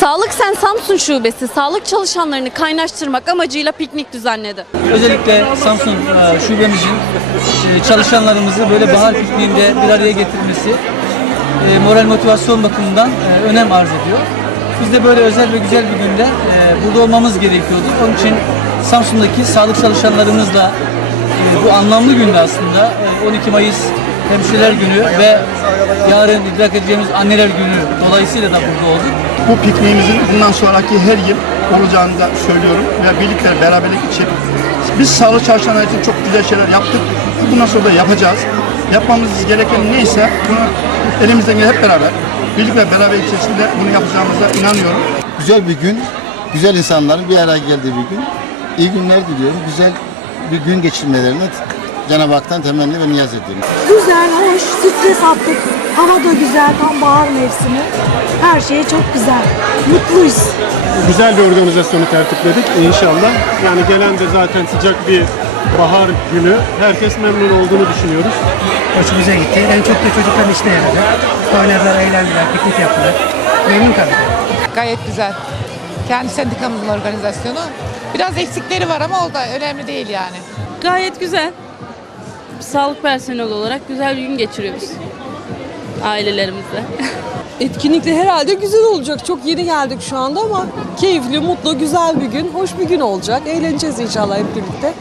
Sağlık Sen Samsun Şubesi sağlık çalışanlarını kaynaştırmak amacıyla piknik düzenledi. Özellikle Samsun e, şubemizin e, çalışanlarımızı böyle bahar pikniğinde bir araya getirmesi e, moral motivasyon bakımından önem arz ediyor. Biz de böyle özel ve güzel bir günde burada olmamız gerekiyordu. Onun için Samsun'daki sağlık çalışanlarımızla bu anlamlı günde aslında e, 12 Mayıs Hemşireler Günü ve yarın idrak edeceğimiz Anneler Günü dolayısıyla da burada olduk. Bu pikniğimizin bundan sonraki her yıl olacağını da söylüyorum ve birlikte beraberlik için biz sağlık çalışanları için çok güzel şeyler yaptık. Bundan sonra da yapacağız. Yapmamız gereken neyse bunu elimizden gelen hep beraber birlik ve beraber içerisinde bunu yapacağımıza inanıyorum. güzel bir gün, güzel insanların bir araya geldiği bir gün. İyi günler diliyorum. Güzel bir gün geçirmelerini Cenab-ı Hak'tan temenni ve niyaz ediyorum. Güzel, hoş, stres attık. Hava da güzel, tam bahar mevsimi. Her şey çok güzel. Mutluyuz. güzel bir organizasyonu tertipledik inşallah. Yani gelen de zaten sıcak bir bahar günü. Herkes memnun olduğunu düşünüyoruz. Hoşumuza gitti. En çok da çocukların işine yaradı. Oynadılar, eğlendiler, piknik yaptılar. Memnun kaldık. Gayet güzel. Kendi sendikamızın organizasyonu. Biraz eksikleri var ama o da önemli değil yani. Gayet güzel. Sağlık personeli olarak güzel bir gün geçiriyoruz. Ailelerimizle. Etkinlikle herhalde güzel olacak. Çok yeni geldik şu anda ama keyifli, mutlu, güzel bir gün, hoş bir gün olacak. Eğleneceğiz inşallah hep birlikte.